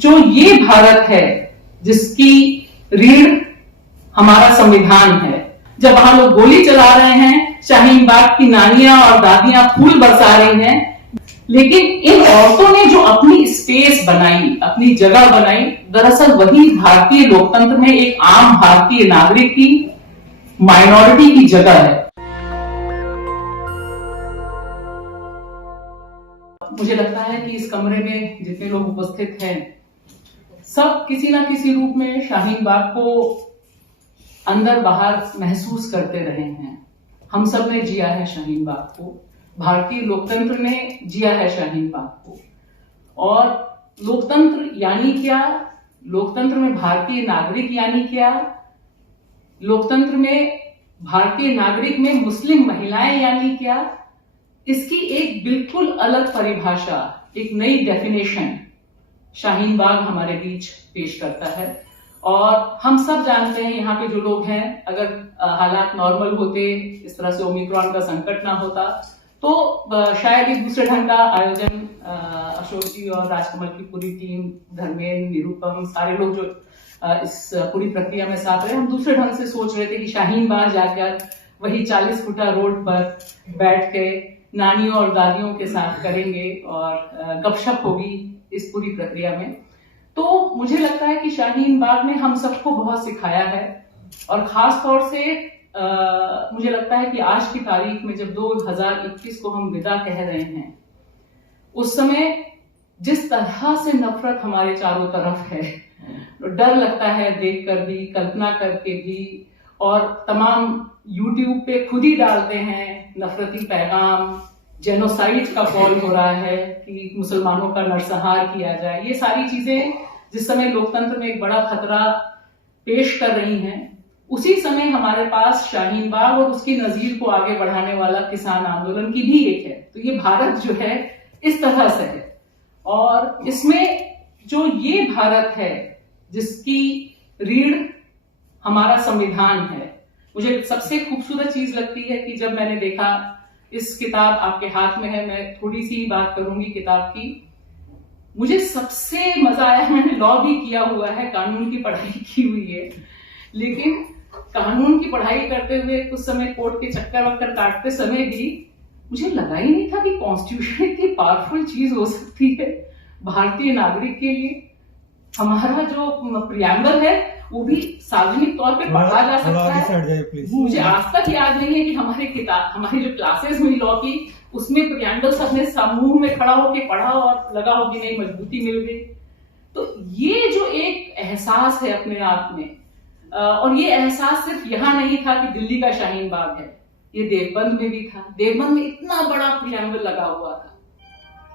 जो ये भारत है जिसकी रीढ़ हमारा संविधान है, जब वहां लोग गोली चला रहे हैं, शाहीन बाग की नानियां और दादियां फूल बरसा रही हैं, लेकिन इन औरतों ने जो अपनी स्पेस बनाई, अपनी जगह बनाई, दरअसल वही भारतीय लोकतंत्र में एक आम भारतीय नागरिक की, माइनॉरिटी की जगह है। मुझे लगता है कि इस कमरे में जितने लोग उपस्थित हैं, सब किसी ना किसी रूप में शाहीन बाग को अंदर बाहर महसूस करते रहे हैं। हम सब ने जिया है शाहीन बाग को, भारतीय लोकतंत्र ने जिया है शाहीन बाग को। और लोकतंत्र यानी क्या, लोकतंत्र में भारतीय नागरिक यानी क्या, लोकतंत्र में भारतीय नागरिक में मुस्लिम महिलाएं यानी क्या, इसकी एक बिल्कुल अलग परिभाषा, एक नई डेफिनेशन शाहीन बाग हमारे बीच पेश करता है। और हम सब जानते हैं, यहाँ पे जो लोग हैं, अगर हालात नॉर्मल होते, इस तरह से ओमिक्रॉन का संकट ना होता, तो शायद एक दूसरे ढंग का आयोजन अशोक जी और राजकमल की पूरी टीम, धर्मेंद्र, निरुपम, सारे लोग जो इस पूरी प्रक्रिया में साथ रहे, हम दूसरे ढंग से सोच रहे थे कि शाहीन बाग जाकर वही 40 फुटा रोड पर बैठ के नानियों और दादियों के साथ करेंगे और गपशप होगी इस पूरी प्रक्रिया में। तो मुझे लगता है कि शाहीन बाग ने हम सबको बहुत सिखाया है। और खास तौर से मुझे लगता है कि आज की तारीख में जब 2021 को हम विदा कह रहे हैं, उस समय जिस तरह से नफरत हमारे चारों तरफ है, डर लगता है देखकर भी, कल्पना करके भी, और तमाम YouTube पे खुद ही डालते हैं नफरती पैगाम, जेनोसाइड का कॉल हो रहा है कि मुसलमानों का नरसंहार किया जाए। ये सारी चीजें जिस समय लोकतंत्र में एक बड़ा खतरा पेश कर रही हैं, उसी समय हमारे पास शाहीन बाग और उसकी नजीर को आगे बढ़ाने वाला किसान आंदोलन की भी एक है। तो ये भारत जो है इस तरह से है। और इसमें जो ये भारत है जिसकी रीढ़ हमारा संविधान है, मुझे सबसे खूबसूरत चीज लगती है कि जब मैंने देखा, इस किताब आपके हाथ में है, मैं थोड़ी सी बात करूंगी किताब की। मुझे सबसे मजा आया, मैंने लॉ भी किया हुआ है, कानून की पढ़ाई की हुई है, लेकिन कानून की पढ़ाई करते हुए कुछ समय कोर्ट के चक्कर वक्कर काटते समय भी मुझे लगा ही नहीं था कि कॉन्स्टिट्यूशन इतनी पावरफुल चीज हो सकती है भारतीय नागरिक के लिए। हमारा जो प्रियम्बल है वो भी सार्वजनिक तौर पे पढ़ा जा सकता है। मुझे आज तक याद नहीं है कि हमारी जो क्लासेस हुई लॉ की, उसमें प्रियम्बल सबने समूह में खड़ा होकर पढ़ा और लगा हो कि नहीं मजबूती मिल गई। तो ये जो एक एहसास है अपने आप में, और ये एहसास सिर्फ यहाँ नहीं था कि दिल्ली का शाहीन बाग है, ये देवबंद में भी था। देवबंद में इतना बड़ा प्रियम्बल लगा हुआ था,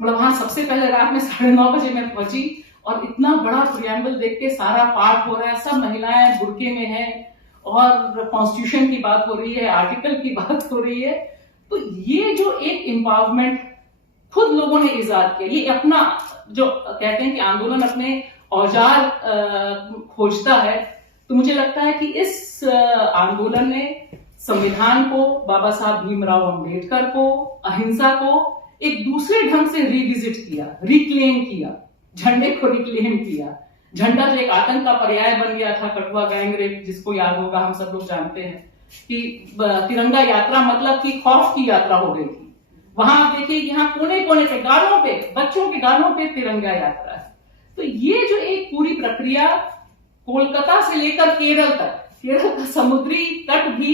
मतलब वहां सबसे पहले रात में 9:30 बजे मैं पहुंची और इतना बड़ा प्रियम्बल देख के सारा पाठ हो रहा है, सब महिलाएं बुर्के में हैं और कॉन्स्टिट्यूशन की बात हो रही है, आर्टिकल की बात हो रही है। तो ये जो एक एम्पावरमेंट खुद लोगों ने इजाद किया, ये अपना जो कहते हैं कि आंदोलन अपने औजार खोजता है, तो मुझे लगता है कि इस आंदोलन ने संविधान को, बाबा साहब भीमराव अंबेडकर को, अहिंसा को एक दूसरे ढंग से रिविजिट किया, रिक्लेम किया, झंडे को रिक्लेम किया। झंडा जो एक आतंक का पर्याय बन गया था, कठुआ गैंग रेप जिसको याद होगा, हम सब लोग जानते हैं कि तिरंगा यात्रा मतलब कि खौफ की यात्रा हो गई थी। वहां आप देखिए, यहाँ कोने कोने पे गालों पे, बच्चों के गालों पे तिरंगा यात्रा है। तो ये जो एक पूरी प्रक्रिया कोलकाता से लेकर केरल तक, केरल का समुद्री तट भी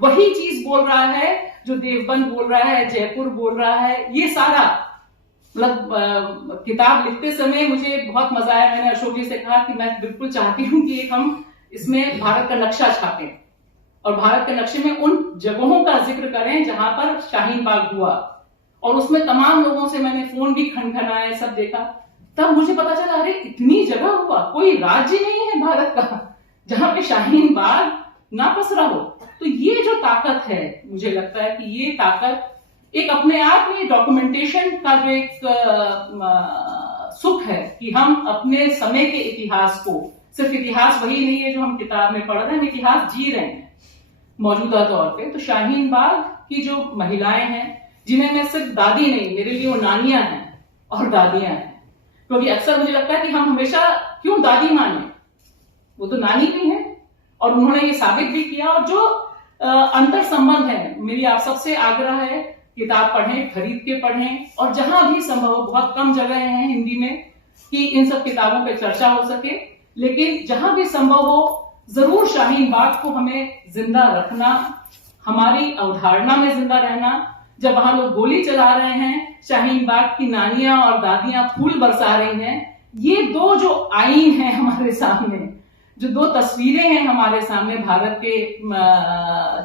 वही चीज बोल रहा है जो देवबंद बोल रहा है, जयपुर बोल रहा है। ये सारा मतलब किताब लिखते समय मुझे बहुत मजा आया। मैंने अशोक जी से कहा कि मैं बिल्कुल चाहती हूँ कि हम इसमें भारत का नक्शा छापें और भारत के नक्शे में उन जगहों का जिक्र करें जहां पर शाहीन बाग हुआ। और उसमें तमाम लोगों से मैंने फोन भी खनखनाए, सब देखा। तब मुझे पता चला, अरे इतनी जगह हुआ, कोई राज्य नहीं है भारत का जहां पे शाहीन बाग ना पसरा हो। तो ये जो ताकत है, मुझे लगता है कि ये ताकत एक अपने आप में डॉक्यूमेंटेशन का जो एक सुख है कि हम अपने समय के इतिहास को, सिर्फ इतिहास वही नहीं है जो हम किताब में पढ़ रहे हैं, हम इतिहास जी रहे हैं मौजूदा तौर पे। तो शाहीन बाग की जो महिलाएं हैं, जिन्हें मैं सिर्फ दादी नहीं, मेरे लिए वो नानियां हैं और दादियां हैं। क्योंकि अक्सर मुझे लगता है कि हम हमेशा क्यों दादी माँ ने? वो तो नानी भी है और उन्होंने ये साबित भी किया। और जो अंतर संबंध है, मेरी आप सबसे आग्रह है, किताब पढ़ें, खरीद के पढ़ें, और जहां भी संभव हो, बहुत कम जगह हैं हिंदी में कि इन सब किताबों पे चर्चा हो सके, लेकिन जहां भी संभव हो जरूर शाहीन बाग को हमें जिंदा रखना, हमारी अवधारणा में जिंदा रहना। जब वहां लोग गोली चला रहे हैं, शाहीन बाग की नानियां और दादियां फूल बरसा रही हैं, ये दो जो आईन है हमारे सामने, जो दो तस्वीरें हैं हमारे सामने भारत के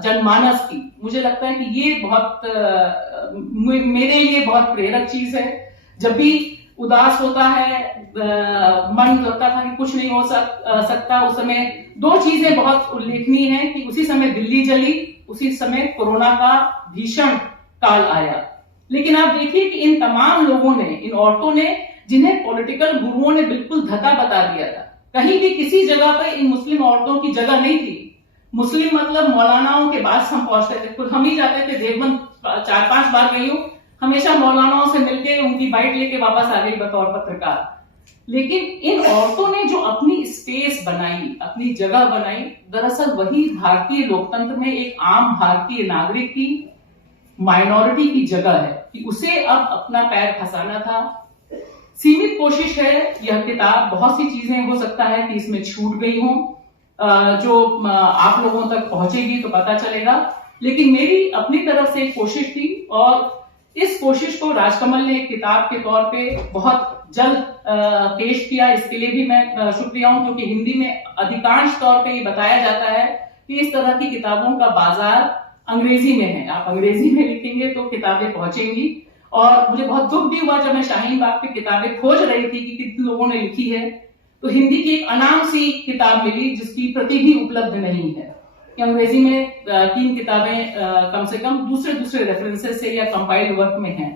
जनमानस की, मुझे लगता है कि ये बहुत मेरे लिए बहुत प्रेरक चीज है। जब भी उदास होता है, मन करता था कि कुछ नहीं हो सकता, उस समय दो चीजें बहुत उल्लेखनीय हैं कि उसी समय दिल्ली जली, उसी समय कोरोना का भीषण काल आया। लेकिन आप देखिए कि इन तमाम लोगों ने, इन औरतों ने, जिन्हें पॉलिटिकल गुरुओं ने बिल्कुल धता बता दिया था, कहीं भी किसी जगह पर इन मुस्लिम औरतों की जगह नहीं थी। मुस्लिम मतलब मौलानाओं के पास हम पहुंचते थे, खुद हम ही जाते थे। देवबंद 4-5 बार गई हूं, हमेशा मौलानाओं से मिलके उनकी बाइट लेके वापस आ गई बतौर पत्रकार। लेकिन इन औरतों ने जो अपनी स्पेस बनाई, अपनी जगह बनाई, दरअसल वही भारतीय लोकतंत्र में एक आम भारतीय नागरिक की, माइनॉरिटी की जगह है कि उसे अब अपना पैर फंसाना था। सीमित कोशिश है यह किताब, बहुत सी चीजें हो सकता है कि इसमें छूट गई हों, जो आप लोगों तक पहुंचेगी तो पता चलेगा, लेकिन मेरी अपनी तरफ से एक कोशिश थी और इस कोशिश को राजकमल ने एक किताब के तौर पे बहुत जल्द पेश किया। इसके लिए भी मैं शुक्रिया हूं, क्योंकि हिंदी में अधिकांश तौर पे ये बताया जाता है कि इस तरह की किताबों का बाजार अंग्रेजी में है। आप अंग्रेजी में लिखेंगे तो किताबें पहुंचेंगी। और मुझे बहुत दुख भी हुआ जब मैं शाहीन बाग पे किताबें खोज रही थी कि कितने लोगों ने लिखी है, तो हिंदी की एक अनाम सी किताब मिली जिसकी प्रति भी उपलब्ध नहीं है। अंग्रेजी में 3 किताबें कम से कम दूसरे रेफरेंसेस से या कंपाइल्ड वर्क में हैं।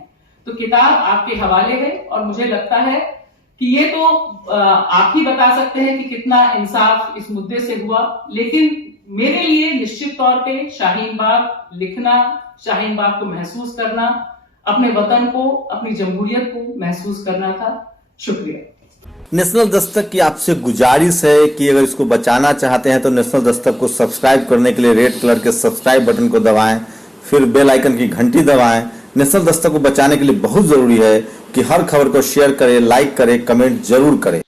तो किताब आपके हवाले है और मुझे लगता है कि ये तो आप ही बता सकते हैं कि कितना इंसाफ इस मुद्दे से हुआ, लेकिन मेरे लिए निश्चित तौर पे शाहीन बाग लिखना, शाहीन बाग को महसूस करना, अपने वतन को, अपनी जमहूरियत को महसूस करना था। शुक्रिया। नेशनल दस्तक की आपसे गुजारिश है कि अगर इसको बचाना चाहते हैं तो नेशनल दस्तक को सब्सक्राइब करने के लिए रेड कलर के सब्सक्राइब बटन को दबाएं, फिर बेल आइकन की घंटी दबाएं। नेशनल दस्तक को बचाने के लिए बहुत जरूरी है कि हर खबर को शेयर करें, लाइक करें, कमेंट जरूर करें।